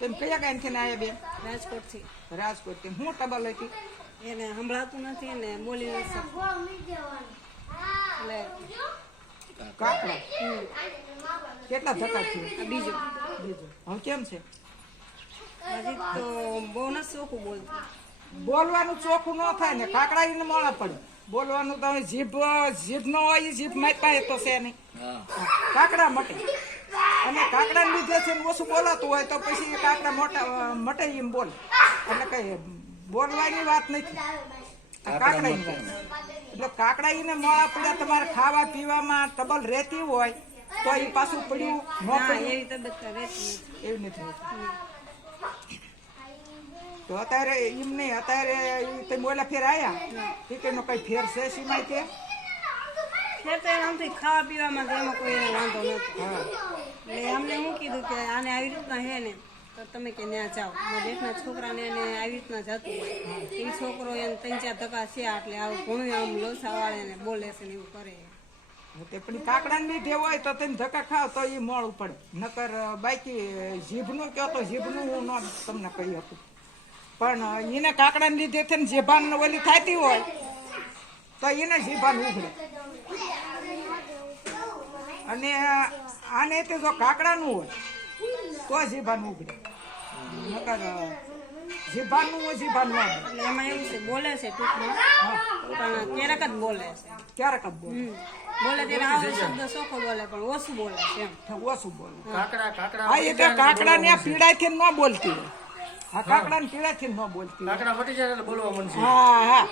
તેમ કયા ગામથી આવ્યા બેન? રાજકોટથી. રાજકોટથી. હું ટબલ હતી? એને સંભળાતું નથી ને બોલી નથી શકતું. એટલે કાકડા. કેટલા ધક્કા થયો? બીજો હવે કેમ છે? હજી તો બહુ નથી ચોખ્ખું બોલતું. બોલવાનું ચોખ્ખું ન થાય ને કાકડા એને મોડા પડે. બોલવાનું તો જીભ ન હોય એ જીભ મારી પાસે તો છે નહીં. કાકડા મટે અને કાકડા લીધે છે ને ઓછું બોલાતું હોય તો પછી કાકડા મટે એમ બોલે. એટલે કઈ બોલવાની વાત નથી, કાકડાની વાત. એટલે કાકડા એને મોડા પડ્યા. તમારે ખાવા પીવામાં ટબલ રહેતી હોય તો એ પાછું પડ્યું ન પડ્યું એવી તબિયત રહેતી નથી. એવું નથી. તો અત્યારે એમ નહીં, અત્યારે તમે ઓલા ફેર આવ્યા ટીકેટનો કઈ ફેર છે સીમાય કે? ફેર તો આમથી ખાવા પીવામાં તો એમાં કોઈ એને વાંધો નથી. એટલે અમને હું કીધું કે આને આવી રીતના હે ને તો તમે કે ત્યાં જાઓ. જેઠના છોકરાને એને આવી રીતના જતું હોય એ છોકરો એને 3-4 ધક્કા છે એટલે આવું ઘણું આમ લોસા વાળે ને બોલે છે ને એવું કરે. તે પણ કાકડાને લીધે હોય તો તમે ધક્કા ખાવ તો એ મોડું પડે. નકર બાકી જીભનું કહો તો જીભનું હું ન તમને કહી શકું. પણ એને કાકડાને લીધે છે ને જીભાન ઓલી થતી હોય તો એને જીભાન ઉઘડે. અને આને તે જો કાકડાનું હોય તો જીભાન ઉઘડે. નકર જીભાનનું જીભાન ન ઉઘડે. એટલે એમાં એવું છે બોલે છે ટૂંકમાં પણ ક્યારેક જ બોલે છે. ક્યારેક જ બોલે. બોલે ત્યારે આવો શબ્દ ચોખ્ખો બોલે પણ ઓછું બોલે છે એમ. ઓછું બોલે. હા એ તો કાકડા ને પીડાથી ન બોલતી હોય. હા કાકડા ને પીડાથી ન બોલતી હોય. હા હા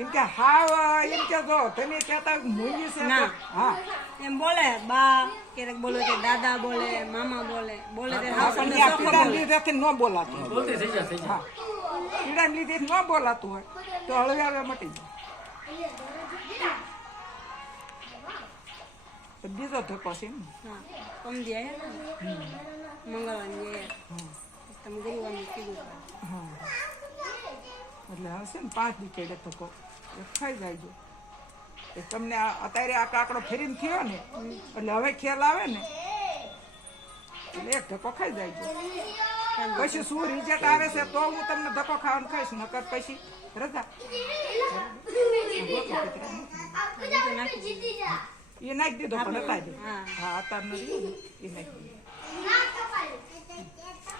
એમ કે હાવ એમ કે જો તમે કહેતા મૂંગી છે. હા એમ બોલે બા ક્યારેક બોલે કે દાદા બોલે મામા બોલે બોલે પણ આ પીડા લીધેથી ન બોલાતું હોય. હા પીડા લીધે ન બોલાતું હોય તો હળવે હળવે મટી જાય. બીજો ધક્કો છે ને? હા સમજી આવ્યા ને મંગળવારની તમે ગુરુવારનું કીધું. હા એટલે હશે ને 5 દીકડે ધક્કો ખાઈ જાય. તમને અત્યારે આ કાકડો ફેરીને થયો ને એટલે હવે ખ્યાલ આવે ને એટલે એક ધક્કો ખાઈ જાય. પછી શું રિઝલ્ટ આવે છે તો હું તમને ધક્કો ખાવાનું ખાઈશ. નકર પછી રજા. એ નાખી દીધો પણ હતા જ. હા અત્યારે નથી એ નાખી દીધો.